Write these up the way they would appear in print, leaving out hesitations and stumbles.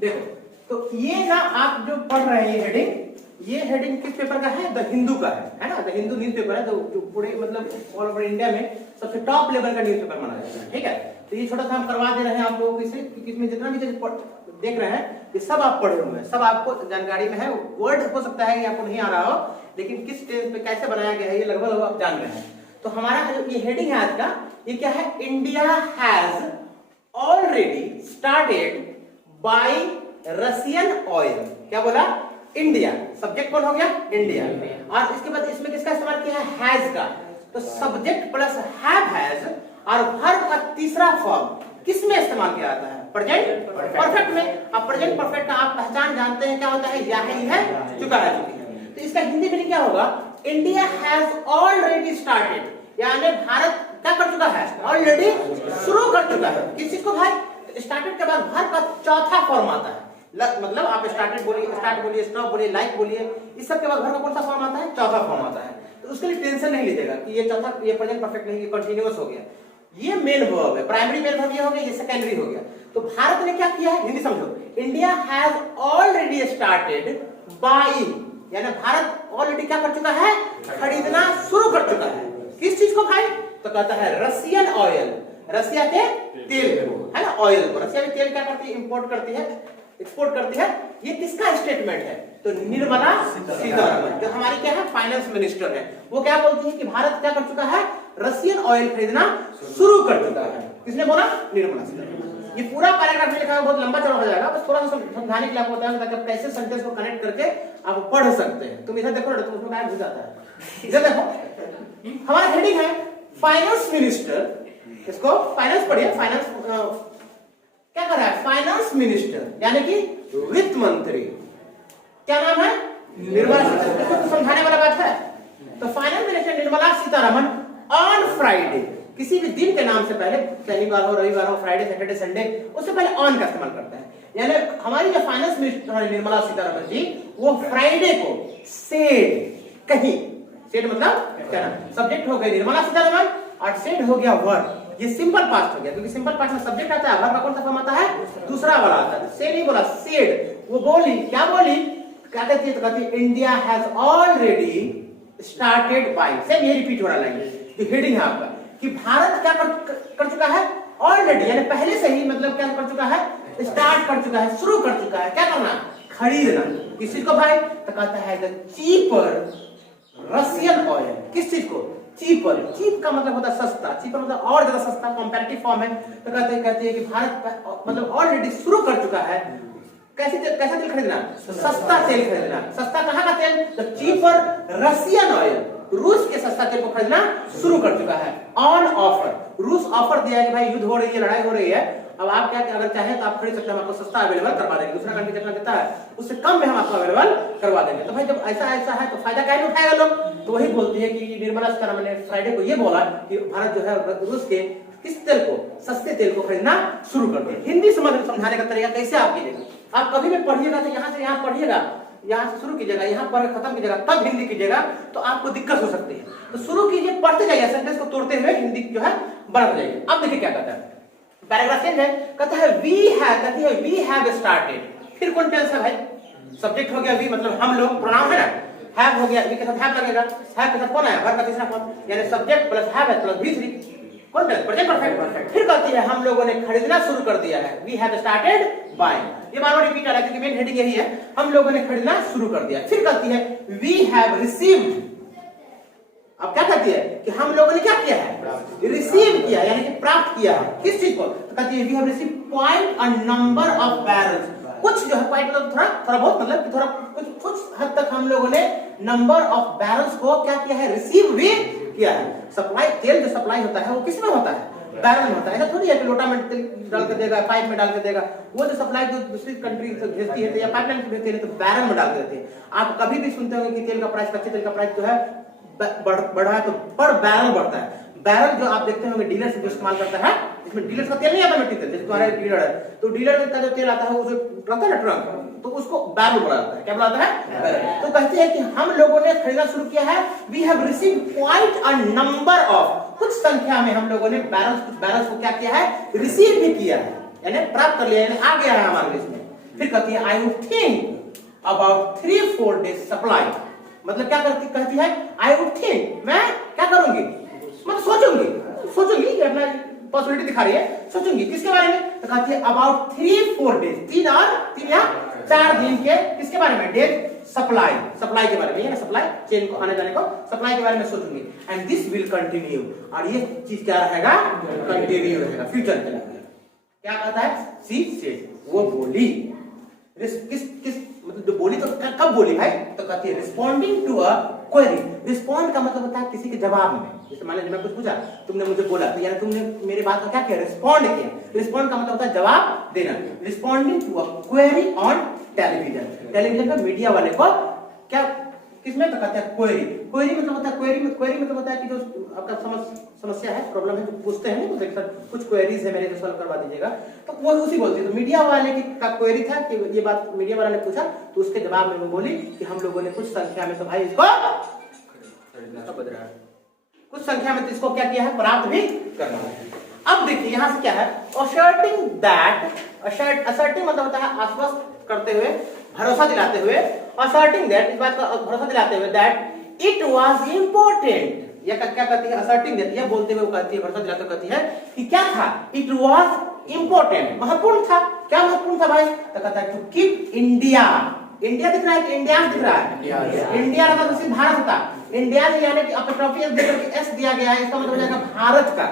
देखो, तो ये ना आप जो पढ़ रहे हैं ये हेडिंग किस पेपर का है? द हिंदू का है ना? द हिंदू न्यूज़पेपर है, जो पूरे मतलब ऑल ओवर इंडिया में सबसे टॉप लेवल का न्यूज़पेपर माना जाता है। ठीक है, तो ये छोटा सा हम करवा दे रहे हैं आप लोगों को इसे, क्योंकि इसमें जितना भी देख रहे हैं ये सब आप पढ़े हुए हैं, सब आपको जानकारी में है। वर्ड हो सकता है कि आपको नहीं आ रहा हो, लेकिन किस टेंस पे कैसे बनाया गया है ये लगभग आप जान रहे हैं। तो हमारा जो ये हेडिंग है आज का, ये क्या है? India has already started by Russian oil. क्या बोला? इंडिया। सब्जेक्ट कौन हो गया? इंडिया। और इसके बाद इसमें किसका इस्तेमाल किया है? हैज का। तो सब्जेक्ट प्लस हैज और वर्ब का तीसरा फॉर्म किसमें इस्तेमाल किया जाता है? प्रेजेंट परफेक्ट में। अब प्रेजेंट परफेक्ट का आप पहचान जानते हैं क्या होता है? या ही है, चुका है, चुकी है। तो इसका हिंदी मीनिंग क्या होगा? इंडिया हैज ऑलरेडी स्टार्टेड, यानी भारत क्या कर चुका है? ऑलरेडी शुरू कर चुका है। किस चीज को भाई? स्टार्टेड के बाद वर्ब का चौथा फॉर्म आता है। मतलब आप स्टार्टेड बोलिए, स्टार्ट बोलिए, स्टॉप बोलिए, लाइक बोलिए, इस सब के बाद वर्ब का कौन सा फॉर्म आता है? चौथा फॉर्म आता है। तो उसके लिए टेंशन नहीं लीजिएगा कि ये चौथा, ये प्रेजेंट परफेक्ट नहीं, ये कंटीन्यूअस हो गया। ये मेन वर्ब है, प्राइमरी मेन वर्ब ये हो गया, ये सेकेंडरी हो गया। तो भारत ने क्या किया है? हिंदी समझो। India has already started buying, यानी भारत ऑलरेडी क्या कर चुका है? खरीदना शुरू कर चुका है। किस चीज को भाई? तो कहता है रशियन ऑयल, रसिया के तेल को, है ना? ऑयल को रसिया के तेल क्या करती है? इंपोर्ट करती है, एक्सपोर्ट करती है। ये किसका स्टेटमेंट है? तो निर्मला सीतारमण, जो हमारी क्या है? फाइनेंस मिनिस्टर है। वो क्या बोलती है कि भारत क्या कर चुका है? रशियन ऑयल खरीदना शुरू कर चुका है। किसने बोला? निर्मला सीतारमण। ये पूरा पैराग्राफ में लिखा है, बहुत लंबा चौड़ा हो जाएगा, बस थोड़ा सा समझाने के लिए आपको बताया ताकि आप कैसे सेंटेंस को कनेक्ट करके आप पढ़ सकते हैं। तुम इधर देखो ना, तो उसमें गायब हो जाता है। इधर देखो, हमारा हेडिंग है फाइनेंस मिनिस्टर। इसको फाइनेंस पढ़िए। फाइनेंस क्या कर रहा है? फाइनेंस मिनिस्टर यानी कि वित्त मंत्री। क्या नाम है? निर्मला सीतारमण। तो समझाने वाला बात है। तो finance minister Nirmala Sitharaman on Friday, किसी भी दिन के नाम से पहले, शनिवार हो, रविवार हो, फ्राइडे, सैटरडे, संडे, उससे पहले ऑन का इस्तेमाल करता है। यानी हमारी जो फाइनेंस मिनिस्टर निर्मला सीतारमण जी, वो फ्राइडे को सेड, कहीं, सेड मतलब क्या नाम? सब्जेक्ट हो गई निर्मला सीतारमण और सेड हो गया वर्ब। ये सिंपल पास्ट हो गया, क्योंकि सिंपल पास्ट में सब्जेक्ट आता है, वर्ब का कौन सा फॉर्म आता है? दूसरा वाला आता है। से नहीं बोला, सेड। वो बोली, क्या बोली? क्या कहती है? तो कहती है India has already started buying. Same ये रिपीट हो रहा है, जो हेडिंग है आपका, कि भारत क्या कर चुका है? ऑलरेडी, यानी पहले से ही, मतलब क्या कर चुका है? स्टार्ट कर चुका है, शुरू कर चुका है। क्या करना? खरीदना। किस चीज को भाई? तो कहता है द चीपर रशियन ऑयल। किस चीज को? चीपर। चीप का मतलब होता है सस्ता, चीपर मतलब और ज्यादा सस्ता, कंपैरेटिव फॉर्म है। तो कहती है कि भारत मतलब ऑलरेडी शुरू कर चुका है कैसा तेल खरीदना? सस्ता तेल खरीदना। सस्ता कहाँ का तेल? तो चीपर रशियन ऑयल, रूस के सस्ता तेल को खरीदना शुरू कर चुका है। ऑन ऑफर, रूस ऑफर दिया है कि भाई युद्ध हो रही है, लड़ाई हो रही है, अब आप क्या अगर चाहें तो आप खरीद सकते हैं, हम आपको सस्ता अवेलेबल करवा देंगे। दूसरा कंट्री जितना देता है उससे कम में हम आपको अवेलेबल करवा देंगे। तो भाई जब ऐसा है तो फायदा क्या नहीं उठाएगा लोग? तो वही बोलती है कि निर्मला सीतारमण ने फ्राइडे को ये बोला कि भारत जो है रूस के किस तेल को? सस्ते तेल को खरीदना शुरू कर दिया। हिंदी समझाने का तरीका कैसे आप कीजिएगा? आप कभी भी पढ़िएगा तो यहाँ से यहाँ पढ़िएगा, यहाँ से शुरू कीजिएगा, यहाँ पर खत्म कीजिएगा, तब हिंदी कीजिएगा तो आपको दिक्कत हो सकती है। तो शुरू कीजिए, पढ़ते जाइए, सेंटेंस को तोड़ते हुए हिंदी जो है बढ़ते जाइए। अब देखिए क्या कहता है, पैराग्राफ चेंज है, कहता है वी हैव, कहती है वी हैव स्टार्टेड। फिर कौन टेंस है भाई? सब्जेक्ट हो गया वी, मतलब हम लोग, प्रोनाउन है ना, हैव हो गया, वी के साथ हैव लगेगा, हैव के साथ कौन है? वर्ब का तीसरा फॉर्म, यानी सब्जेक्ट प्लस हैव है प्लस V3, कौन टेंस? Present perfect. फिर कहती है हम लोगों ने खरीदना शुरू कर दिया है, वी हैव स्टार्टेड बाइंग। ये बार-बार रिपीट आ रहा है क्योंकि मेन हेडिंग यही है, हम लोगों ने खरीदना शुरू कर दिया। फिर कहती है वी हैव रिसीव्ड। अब क्या कहती है कि हम लोगों ने क्या किया है? रिसीव किया, यानी कि प्राप्त किया है। किस चीज को? तो कहती है we have received quite a number of barrels. कुछ जो है क्वाइट मतलब थोड़ा बहुत, मतलब कि थोड़ा कुछ हद तक हम लोगों ने नंबर ऑफ बैरल्स को क्या किया है? रिसीव भी किया है। सप्लाई, तेल जो सप्लाई होता है वो किस में होता है? बैरल में होता है। ऐसा थोड़ी है कि लोटा में तेल डाल के देगा, पाइप में डाल के देगा। वो जो सप्लाई जो दूसरी कंट्री से भेजती है या पाइपलाइन से भेजती है तो बैरल में डाल के देती है। आप कभी भी सुनते होंगे कि तेल का प्राइस, कच्चे तेल का प्राइस जो है बढ़ा है तो पर बैरल बढ़ता है। बैरल जो आप देखते होंगे डीलर से जो इस्तेमाल करता है, इसमें डीलर का तेल नहीं आता, मिट्टी तेल, जैसे तुम्हारे डीलर है तो डीलर का जो तेल आता है वो जो रहता है ना ट्रंक, तो उसको बैरल बोला जाता है। क्या बोला जाता है? बैरल। तो कहते हैं कि हम लोगों ने खरीदना शुरू किया है, we have received quite a number of, कुछ संख्या में हम लोगों ने बैरल्स, कुछ बैरल्स को क्या किया है? रिसीव भी किया है, यानी प्राप्त कर लिया, यानी आ गया है हमारे लिस्ट में। फिर कहती है I would think about 3-4 days supply. मतलब क्या कहती है, आई वुड थिंक, मैं क्या करूंगी, मतलब सोचूंगी कि अपना पॉसिबिलिटी दिखा रही है, सोचूंगी किसके बारे में, तो कहती है अबाउट 3-4 डेज, 3 या 4 दिन के किसके बारे में, डेज सप्लाई के बारे में, सप्लाई चेन को आने जाने को सप्लाई के बारे में सोचूंगी। एंड दिस विल कंटिन्यू, और ये चीज क्या रहेगा, कंटिन्यू रहेगा, फ्यूचर के लिए। क्या कहता है, सी सेड, वो बोली, किस मतलब जो बोली, तो कब बोली भाई, तो कहती है responding to a query. Respond का मतलब होता है किसी के जवाब में, जैसे मान लीजिए मैं कुछ पूछा, तुमने मुझे बोला, तो यानी तुमने मेरे बात को क्या किया, रिस्पॉन्ड किया। रिस्पॉन्ड का मतलब होता है जवाब देना। Responding to a query on television, television पे मीडिया वाले को क्या, किसमें, तो कहते हैं क्वेरी मतलब होता है, क्वेरी मतलब होता है कि जो आपका समस्या है, प्रॉब्लम है, जो पूछते हैं ना, तो कुछ क्वेरीज है मेरे, जो सॉल्व करवा दीजिएगा, तो वो उसी बोलती है। तो मीडिया वाले की का क्वेरी था कि ये बात मीडिया वाले ने पूछा, तो उसके जवाब में वो बोली कि हम लोगों ने कुछ संख्या में, तो भाई इसको कुछ संख्या में तो इसको क्या किया है, प्राप्त भी करना है। अब देखिए यहां से क्या है, asserting मतलब होता है आश्वस्त करते हुए, भरोसा दिलाते हुए, asserting that, इस बात का भरोसा दिलाते हुए, that it was important, या क्या कहती है, asserting that, यह बोलते हुए कहती है, भरोसा दिलाते हुए कहती है कि क्या था, it was important, महत्वपूर्ण था। क्या महत्वपूर्ण था भाई, तो कहता है to keep इंडिया दिख रहा है कि इंडिया दिख रहा है, इंडिया का मतलब सिर्फ भारत था, इंडिया यानी कि अपॉस्ट्रोफी एस देकर के एस दिया गया है, इसका मतलब हो जाएगा भारत का,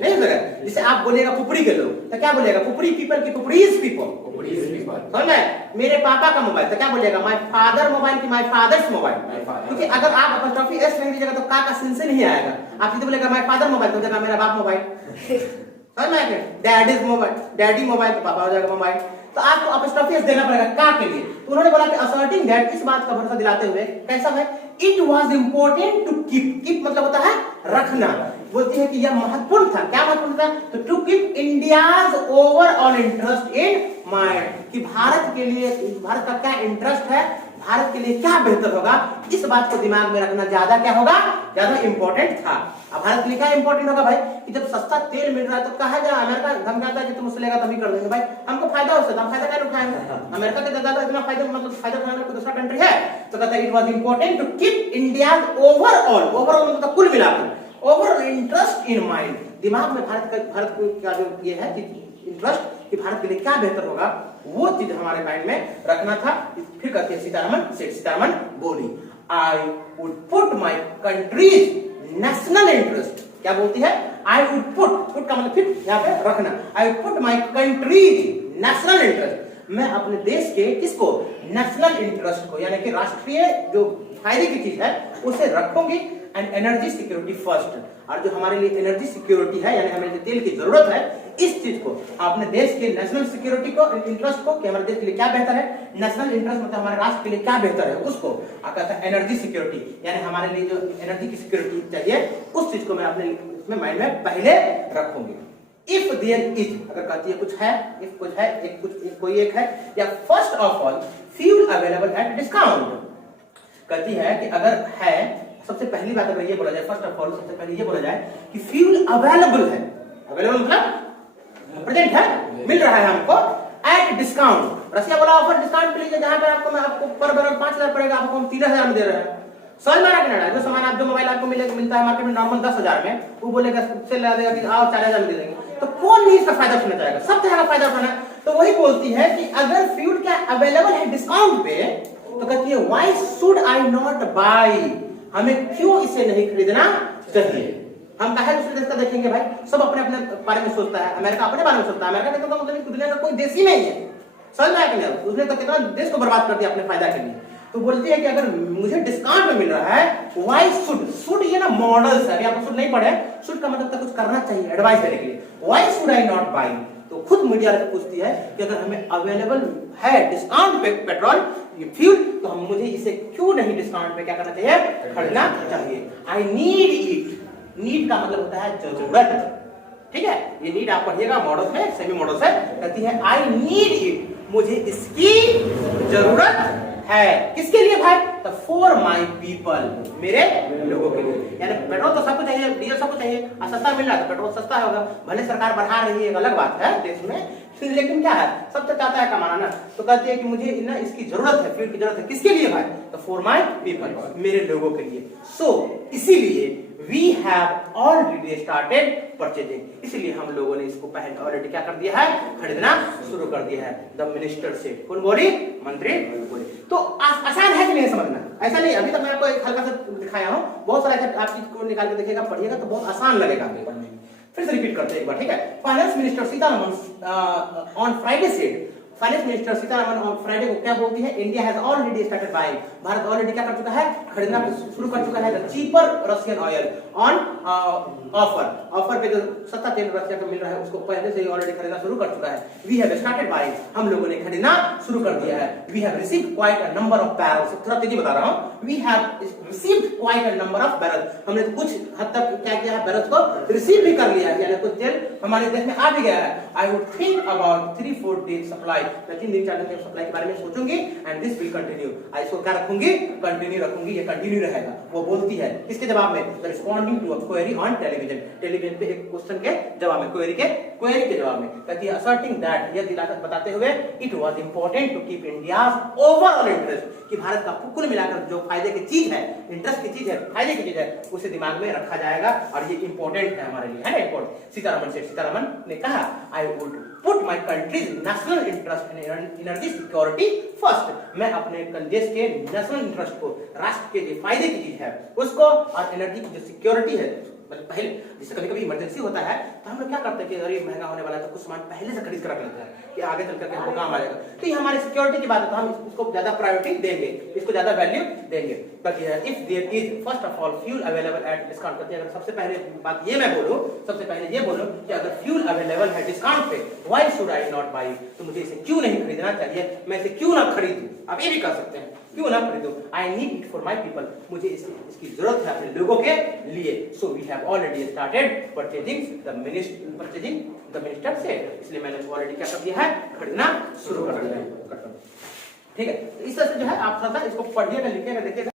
नहीं हो जाएगा। जैसे आप बोलेगा पुपरी के लोग, तो क्या बोलेगा, पुपरी पीपल की, पुपरीज पीपल, समझ में, मेरे पापा का मोबाइल, तो क्या बोलेगा, माय फादर मोबाइल की माय फादर्स मोबाइल, क्योंकि अगर आप अपॉस्ट्रोफी एस नहीं दीजिएगा तो का सिन से नहीं आएगा, आप सीधे बोलेगा माय फादर मोबाइल, तो हो जाएगा मेरा बाप मोबाइल, समझ में, डैडीज मोबाइल, डैडी मोबाइल, तो पापा हो जाएगा मोबाइल। तो आपको अपॉस्ट्रोफी एस देना पड़ेगा का के लिए। तो उन्होंने बोला कि asserting that, इस बात का भरोसा दिलाते हुए, कैसा है, it was important to keep मतलब होता है रखना, बोलती है कि यह महत्वपूर्ण था। क्या महत्वपूर्ण था, तो to keep India's overall interest in mind, कि भारत के लिए, भारत का क्या इंटरेस्ट है, भारत के लिए क्या बेहतर होगा, इस बात को दिमाग में रखना ज्यादा क्या होगा, ज्यादा इंपॉर्टेंट था। अब भारत के लिए क्या इंपॉर्टेंट होगा भाई, कि जब सस्ता तेल मिल रहा है तो कहा जाए, अमेरिका धमकाता है कि तुम उससे लेगा तो हम ही कर देंगे, भाई हमको फायदा हो सकता है, हम फायदा क्या उठाएंगे, अमेरिका के ज्यादा इतना फायदा, मतलब फायदा उठाने वाला दूसरा कंट्री है। तो कहता है it was important to keep India overall मतलब कुल मिलाकर, ओवरऑल इंटरेस्ट इन माइंड, दिमाग में भारत का जो ये है कि इंटरेस्ट, कि भारत के लिए क्या बेहतर होगा, वो चीज हमारे माइंड में रखना था। फिर कहते हैं सीतारमन बोली, I would put my countries national interest, क्या बोलती है, आई वुड पुट का मतलब फिर यहाँ पे रखना, I would put my countries national interest, मैं अपने देश के किसको, नेशनल इंटरेस्ट को, यानी कि राष्ट्रीय जो फायदे की चीज है उसे रखूंगी, एंड एनर्जी सिक्योरिटी फर्स्ट, और जो हमारे लिए एनर्जी सिक्योरिटी है, यानी हमें जो तेल की जरूरत है, इस चीज को, अपने देश के नेशनल सिक्योरिटी को, इंटरेस्ट को, कि हमारे देश के लिए क्या बेहतर है, नेशनल इंटरेस्ट मतलब हमारे राष्ट्र के लिए क्या बेहतर है, उसको कहता है एनर्जी सिक्योरिटी, यानी हमारे लिए जो एनर्जी की सिक्योरिटी चाहिए, उस चीज को मैं अपने इसमें माइंड में पहले रखूंगी। इफ देयर इज, अगर कहती है कुछ है, इफ कुछ है, कोई एक है, या first of all fuel available at discount, कहती है कि अगर है, सबसे पहली बात अगर ये बोला जाए, फर्स्ट ऑफ ऑल सबसे पहले ये बोला जाए कि फ्यूल अवेलेबल है, अवेलेबल मतलब प्रेजेंट है, मिल रहा है हमको एट डिस्काउंट। रसिया बोला ऑफर डिस्काउंट पे लीजिए, जहां पर आपको पर बैरल 5000 पड़ेगा, आपको हम 13000 में दे रहे हैं। समझ में आ रहा है, जो सामान आप, जो मोबाइल आपको मिलता है मार्केट में नॉर्मल 10000 में, वो बोलेगा सेल लगा देगा कि आओ 4000 में दे देंगे, तो कौन नहीं इसका फायदा उठाना चाहेगा, सब चाहेगा फायदा उठाना। तो वही बोलती है कि अगर फ्यूल क्या अवेलेबल है डिस्काउंट पे, तो कहती है why should I not buy, हमें क्यों इसे नहीं खरीदना चाहिए। हम कहा दूसरे देश का देखेंगे भाई, सब अपने अपने बारे में सोचता है, अमेरिका अपने बारे में सोचता है, अमेरिका का तो मतलब दुनिया का कोई देश ही नहीं है, समझ में आया कि नहीं, उसने तो कितना देश को बर्बाद कर दिया अपने फायदा के लिए। तो बोलती है कि अगर मुझे डिस्काउंट में मिल रहा है, व्हाई शुड ये ना मॉडल्स है, अभी आप शुड नहीं पढ़े, शुड का मतलब कुछ करना चाहिए, एडवाइस देने के लिए, why should I not buy. तो खुद मीडिया से पूछती है कि अगर हमें अवेलेबल है डिस्काउंट पे पेट्रोल फ्यूल, तो हम मुझे इसे क्यों नहीं डिस्काउंट पे क्या करना चाहिए, खरीदना चाहिए। आई नीड इट, नीड का मतलब होता है जरूरत, ठीक है, ये नीड आप पढ़िएगा मॉडल्स में, सेमी मॉडल्स है, कहती है आई नीड इट, मुझे इसकी जरूरत है, किसके लिए भाई, तो फॉर माई पीपल, मेरे लोगों के लिए। यानी पेट्रोल तो सबको चाहिए, डीजल सबको चाहिए, और सस्ता मिल रहा है तो पेट्रोल सस्ता होगा, भले सरकार बढ़ा रही है, एक अलग बात है देश में लेकिन क्या है, सब तो चाहता है कमाना ना, तो कहती है कि मुझे ना इसकी जरूरत है, फ्यूल की जरूरत है, किसके लिए भाई, तो फॉर माय पीपल, मेरे लोगों के लिए। सो इसीलिए we have already started purchasing, इसलिए हम लोगों ने इसको पहले ऑलरेडी क्या कर दिया है, खरीदना शुरू कर दिया है। द मिनिस्टर से, कौन बोली, मंत्री बोली। तो आसान है कि नहीं समझना, ऐसा नहीं, अभी तक मैं आपको एक हल्का सा दिखाया हूं, बहुत सारा ऐसा आप चीज को निकाल के देखिएगा, पढ़िएगा तो बहुत आसान लगेगा आपको पढ़ने में। फिर से रिपीट करते हैं एक बार, ठीक है। Finance minister Sitharaman on Friday said, finance minister Sitharaman on Friday को क्या बोलती है, India has already started buying, Bharat already क्या कर चुका है, खरीदना शुरू कर चुका है the cheaper Russian oil on offer पे जो सस्ता तेल रशिया को मिल रहा है उसको पहले से ही ऑलरेडी खरीदना शुरू कर चुका है। वी हैव स्टार्टेड बाइंग, हम लोगों ने खरीदना शुरू कर दिया है। We have received quite a number of barrels, थोड़ा तेजी बता रहा हूं, we have received quite a number of barrels, हमने तो कुछ हद तक क्या किया है, बैरल्स को रिसीव भी कर लिया है, यानी कुछ तेल हमारे देश में आ भी गया है। I would think about 3-4 days supply, मैं 3 दिन 4 दिन सप्लाई के बारे में सोचूंगी, एंड दिस विल कंटिन्यू, आई इसको क्या रखूंगी, कंटिन्यू रखूंगी, ये कंटिन्यू रहेगा। वो बोलती है इसके जवाब में, responding to a query on television, television पे एक क्वेश्चन के जवाब में, क्वेरी के जवाब में कहती है, असर्टिंग दैट, यह दिलाकर बताते हुए, it was important to keep India's overall interest, कि भारत का कुल मिलाकर जो फायदे की चीज है, इंटरेस्ट की चीज है, फायदे की चीज है, उसे दिमाग में रखा जाएगा और ये इंपॉर्टेंट है हमारे लिए, है ना इंपॉर्टेंट। सीतारमण ने कहा, I would put my countries national interest and energy security first, मैं अपने देश के नेशनल इंटरेस्ट को, राष्ट्र के लिए फायदे की चीज है उसको, और एनर्जी की जो सिक्योरिटी है, मतलब पहले जैसे कभी कभी इमरजेंसी होता है तो हम लोग क्या करते हैं कि अरे महंगा होने वाला है तो कुछ सामान पहले से खरीद कर रख लेते हैं कि आगे चल करके हमको काम आएगा, तो ये हमारी सिक्योरिटी की बात है, तो हम इसको ज्यादा प्रायोरिटी देंगे, इसको ज्यादा वैल्यू देंगे। If there is first of all fuel available at discount, करते हैं अगर सबसे पहले बात ये मैं बोलूं, सबसे पहले ये बोलूं कि अगर फ्यूल अवेलेबल है डिस्काउंट पे, why should I not by, तो मुझे इसे क्यों नहीं खरीदना चाहिए, मैं इसे क्यों ना खरीदूं, आप ये भी कर सकते हैं, क्यों ना खरीदूं, I need it for my people, मुझे इसकी जरूरत है अपने लोगों के लिए। So we have already started purchasing the minister से, इसलिए मैंने ऑलरेडी क्या कर दिया है, खरीदना शुरू कर दिया है। ठीक है, तो इस तरह से जो है आप थोड़ा सा इसको पढ़िएगा, लिखिएगा, देखिएगा।